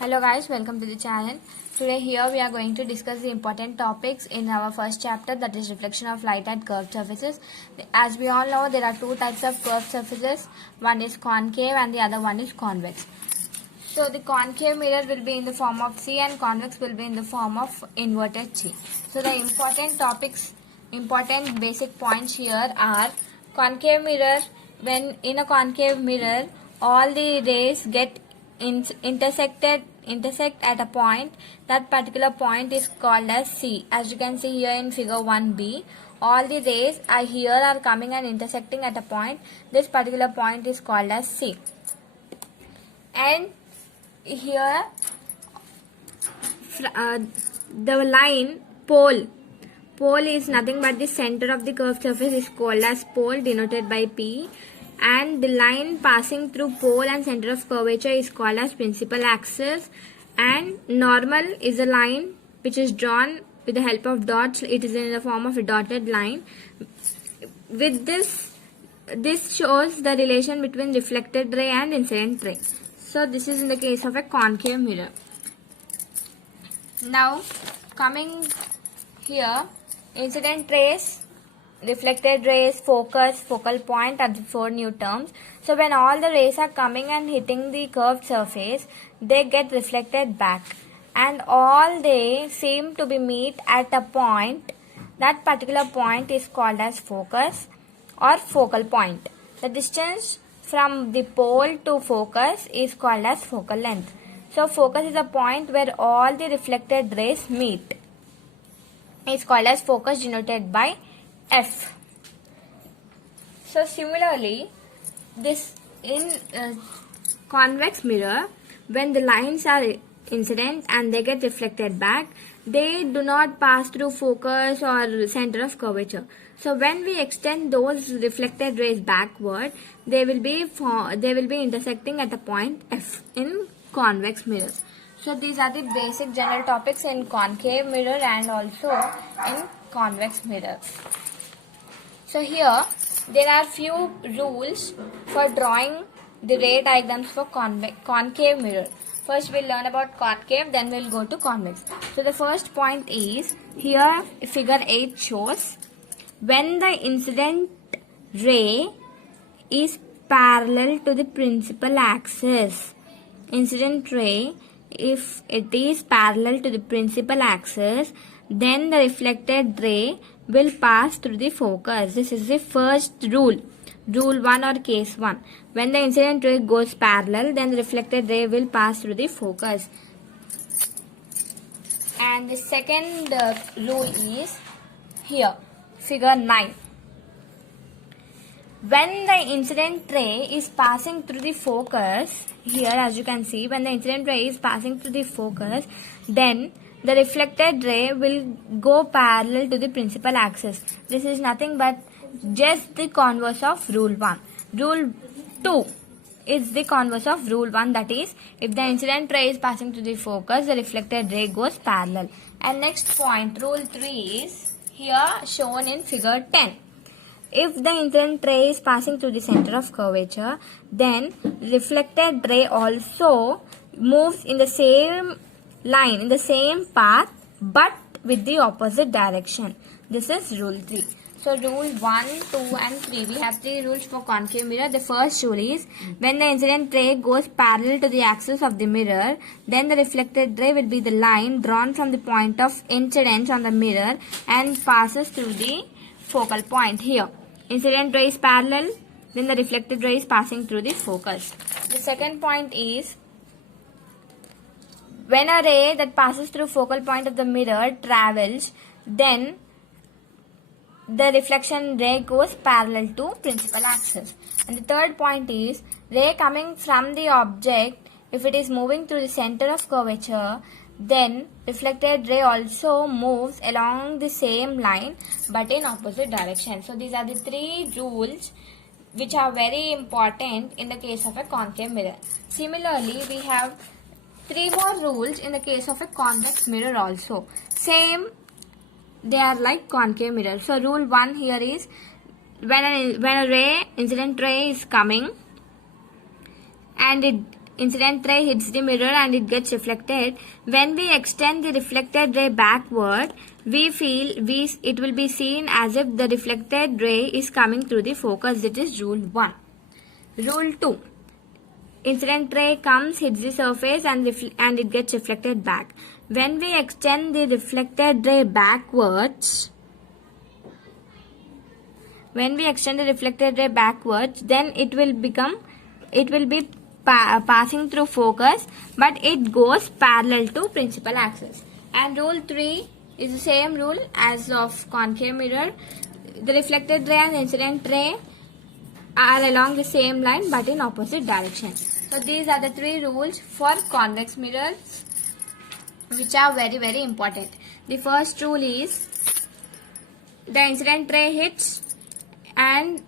Hello guys, welcome to the channel. Today here we are going to discuss the important topics in our first chapter, that is reflection of light at curved surfaces. As we all know, there are two types of curved surfaces. One is concave and the other one is convex. So the concave mirror will be in the form of C and convex will be in the form of inverted C. So the important basic points here are concave mirror. When in a concave mirror, all the rays get intersect at a point. That particular point is called as C. As you can see here in figure 1b, all the rays are here are coming and intersecting at a point. This particular point is called as C. And here the line pole is nothing but the center of the curved surface is called as pole, denoted by P. And the line passing through pole and center of curvature is called as principal axis. And normal is a line which is drawn with the help of dots. It is in the form of a dotted line. With this shows the relation between reflected ray and incident ray. So this is in the case of a concave mirror. Now coming here, incident rays, reflected rays, focus, focal point are the four new terms. So when all the rays are coming and hitting the curved surface, they get reflected back, and all they seem to be meet at a point. That particular point is called as focus or focal point. The distance from the pole to focus is called as focal length. So focus is a point where all the reflected rays meet. It's called as focus, denoted by F. So similarly, this in convex mirror, when the lines are incident and they get reflected back, they do not pass through focus or center of curvature. So when we extend those reflected rays backward, they will be intersecting at a point F in convex mirror. So these are the basic general topics in concave mirror and also in convex mirror. So here there are few rules for drawing the ray diagrams for concave mirror. First we'll learn about concave, then we'll go to convex. So the first point is, here figure 8 shows when the incident ray is parallel to the principal axis. Incident ray, if it is parallel to the principal axis, then the reflected ray will pass through the focus. This is the first rule. Rule 1 or case 1. When the incident ray goes parallel, then the reflected ray will pass through the focus. And the second rule is here, figure 9. When the incident ray is passing through the focus, here as you can see, when the incident ray is passing through the focus, then the reflected ray will go parallel to the principal axis. This is nothing but just the converse of rule 1. Rule 2 is the converse of rule 1, that is, if the incident ray is passing through the focus, the reflected ray goes parallel. And next point, rule 3 is here shown in figure 10. If the incident ray is passing through the center of curvature, then reflected ray also moves in the same line, in the same path, but with the opposite direction. This is rule 3. So rule 1, 2 and 3. We have 3 rules for concave mirror. The first rule is, when the incident ray goes parallel to the axis of the mirror, then the reflected ray will be the line drawn from the point of incidence on the mirror and passes through the focal point here. Incident ray is parallel, then the reflected ray is passing through the focus. The second point is, when a ray that passes through focal point of the mirror travels, then the reflection ray goes parallel to principal axis. And the third point is, ray coming from the object, if it is moving through the center of curvature, then reflected ray also moves along the same line but in opposite direction. So these are the 3 rules which are very important in the case of a concave mirror. Similarly, we have 3 more rules in the case of a convex mirror also. Same, they are like concave mirror. So rule 1 here is, when a ray, incident ray is coming and incident ray hits the mirror and it gets reflected. When we extend the reflected ray backward, it will be seen as if the reflected ray is coming through the focus. That is rule 1. Rule 2. Incident ray comes, hits the surface and it gets reflected back. When we extend the reflected ray backwards, then it will be passing through focus, but it goes parallel to principal axis. And rule 3 is the same rule as of concave mirror. The reflected ray and incident ray are along the same line but in opposite direction. So these are the 3 rules for convex mirrors, which are very, very important. The first rule is the incident ray hits and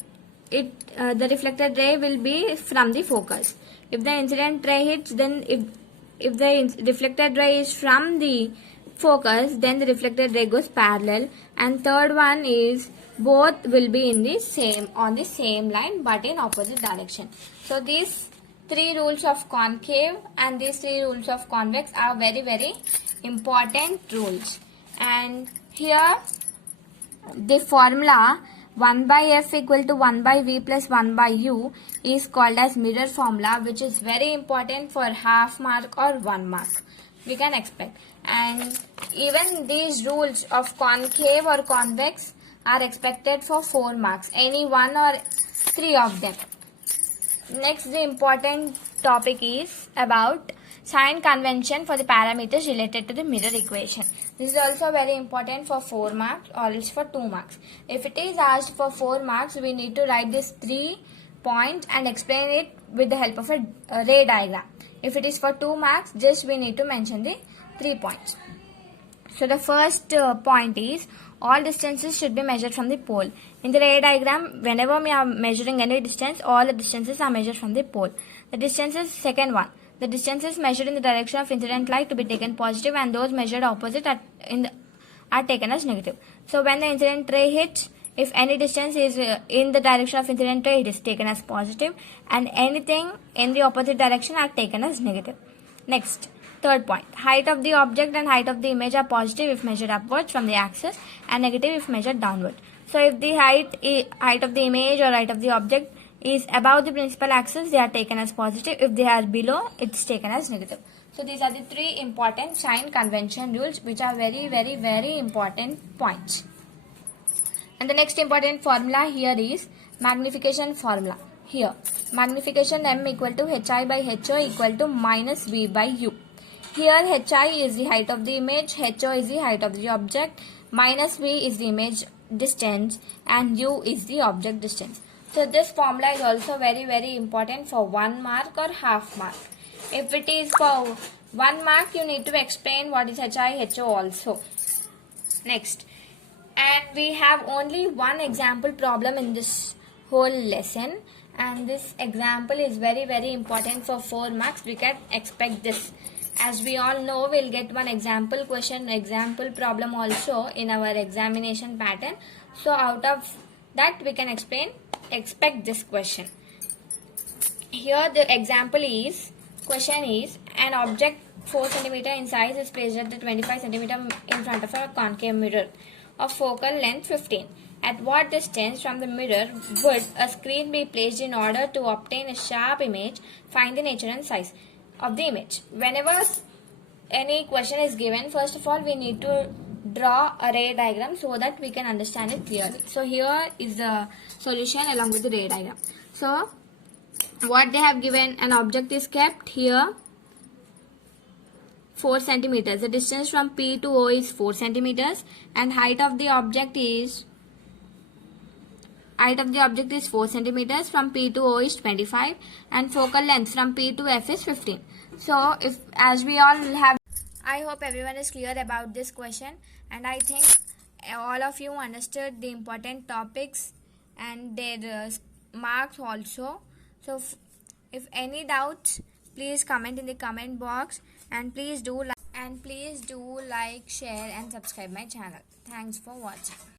the reflected ray will be from the focus. If the incident ray hits, then if the reflected ray is from the focus, then the reflected ray goes parallel. And third one is both will be on the same line but in opposite direction. So these 3 rules of concave and these 3 rules of convex are very, very important rules. And here the formula 1 by f equal to 1 by v plus 1 by u is called as mirror formula, which is very important for half mark or 1 mark we can expect. And even these rules of concave or convex are expected for 4 marks, any 1 or 3 of them. Next, the important topic is about sign convention for the parameters related to the mirror equation. This is also very important for 4 marks or else for 2 marks. If it is asked for 4 marks, we need to write these 3 points and explain it with the help of a ray diagram. If it is for 2 marks, just we need to mention the 3 points. So the first point is all distances should be measured from the pole. In the ray diagram, whenever we are measuring any distance, all the distances are measured from the pole. The distances, second one, the distances measured in the direction of incident light to be taken positive and those measured opposite are taken as negative. So when the incident ray hits, if any distance is in the direction of incident ray, it is taken as positive, and anything in the opposite direction are taken as negative. Next, third point, height of the object and height of the image are positive if measured upwards from the axis and negative if measured downward. So if the height of the image or height of the object is above the principal axis, they are taken as positive. If they are below, it's taken as negative. So these are the 3 important sign convention rules, which are very, very, very important points. And the next important formula here is magnification formula. Here, magnification m equal to hi by ho equal to minus v by u. Here hi is the height of the image, ho is the height of the object, minus v is the image distance, and u is the object distance. So this formula is also very, very important for 1 mark or half mark. If it is for 1 mark, you need to explain what is hi, ho also. Next, and we have only one example problem in this whole lesson, and this example is very, very important for 4 marks. We can expect this. As we all know, we'll get one example question, example problem also in our examination pattern. So out of that we can expect this question. Here the example is, question is, an object 4 cm in size is placed at the 25 cm in front of a concave mirror of focal length 15. At what distance from the mirror would a screen be placed in order to obtain a sharp image? Find the nature and size of the image. Whenever any question is given, first of all we need to draw a ray diagram so that we can understand it clearly. So here is the solution along with the ray diagram. So what they have given, an object is kept here 4 centimeters. The distance from P to O is 4 centimeters and height of the object is 4 centimeters. From P to O is 25 and focal length from P to F is 15. So as we all have, I hope everyone is clear about this question, and I think all of you understood the important topics and their marks also. So if any doubts, please comment in the comment box, and please do like, share and subscribe my channel. Thanks for watching.